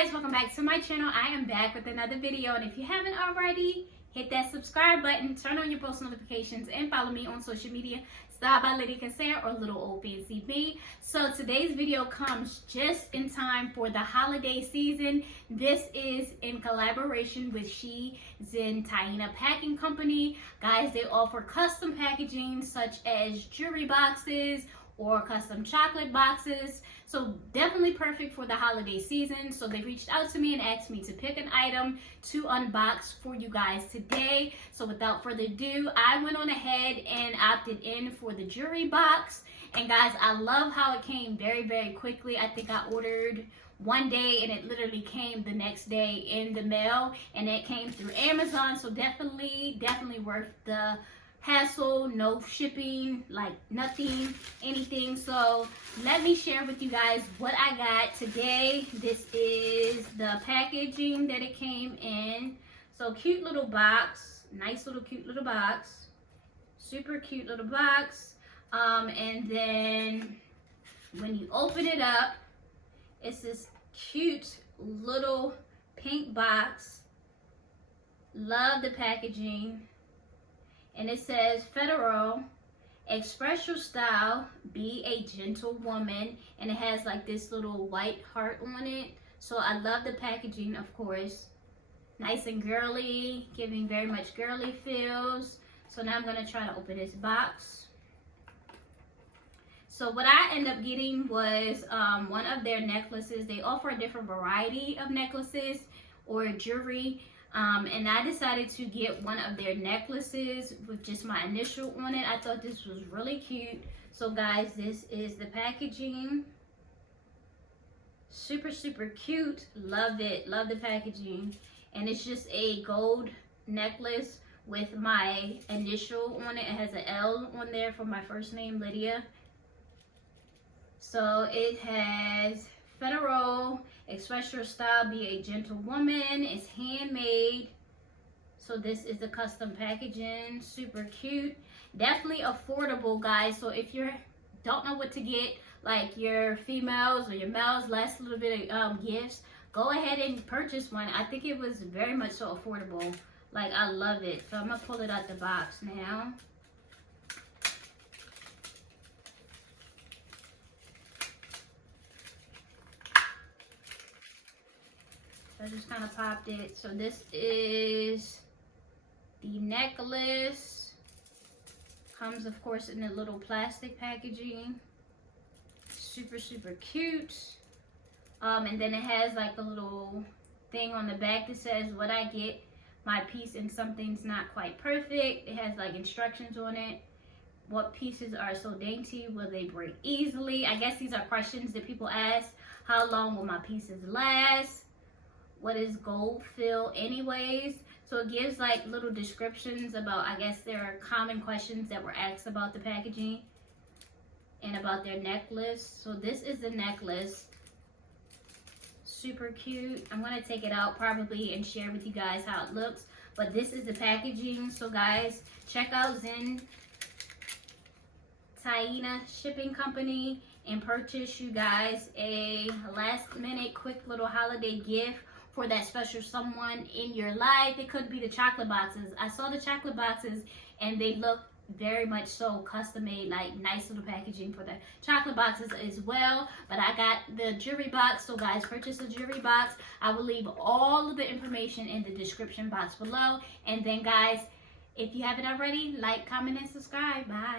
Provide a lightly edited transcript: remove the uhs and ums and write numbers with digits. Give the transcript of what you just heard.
guys, welcome back to my channel. I am back with another video, and if you haven't already, hit that subscribe button, turn on your post notifications, and follow me on social media, styledbylydiacassia or Littleohfancyme. So today's video comes just in time for the holiday season. This is in collaboration with Shenzhen Tianya Packing Company. Guys, they offer custom packaging such as jewelry boxes or custom chocolate boxes. So definitely perfect for the holiday season. So they reached out to me and asked me to pick an item to unbox for you guys today. So without further ado, I went on ahead and opted in for the jewelry box. And guys, I love how it came very, very quickly. I think I ordered one day and it literally came the next day in the mail, and it came through Amazon. So definitely worth the hassle, no shipping, like nothing, anything. So let me share with you guys what I got today. This is the packaging that it came in. So cute little box, nice little cute little box, super cute little box. And then when you open it up, it's this cute little pink box. Love the packaging. And it says, Federal, express your style, be a gentle woman. And it has like this little white heart on it. So I love the packaging, of course. Nice and girly, giving very much girly feels. So now I'm going to try to open this box. So what I ended up getting was one of their necklaces. They offer a different variety of necklaces or jewelry. And I decided to get one of their necklaces with just my initial on it. I thought this was really cute. So guys, this is the packaging. Super cute. Love it. Love the packaging. And it's just a gold necklace with my initial on it. It has an L on there for my first name, Lydia. So it has Federal, express your style, be a gentle woman. It's handmade. So this is the custom packaging. Super cute. Definitely affordable, guys. So if you don't know what to get, like your females or your males, last little bit of gifts, go ahead and purchase one. I think it was very much so affordable. Like, I love it. So I'm going to pull it out the box now. I just kind of popped it. So this is the necklace. Comes, of course, in a little plastic packaging. Super cute. And then it has like a little thing on the back that says what I get my piece and something's not quite perfect. It has like instructions on it. What pieces are so dainty? Will they break easily? I guess these are questions that people ask. How long will my pieces last? What is gold fill anyways? So it gives like little descriptions about, I guess there are common questions that were asked about the packaging and about their necklace. So this is the necklace. Super cute. I'm going to take it out probably and share with you guys how it looks. But this is the packaging. So guys, check out Shenzhen Tianya Shipping Company and purchase you guys a last minute quick little holiday gift for that special someone in your life. It could be the chocolate boxes. I saw the chocolate boxes and they look very much so custom made, like nice little packaging for the chocolate boxes as well. But I got the jewelry box. So guys, purchase the jewelry box. I will leave all of the information in the description box below. And then guys, if you haven't already, like, comment, and subscribe. Bye.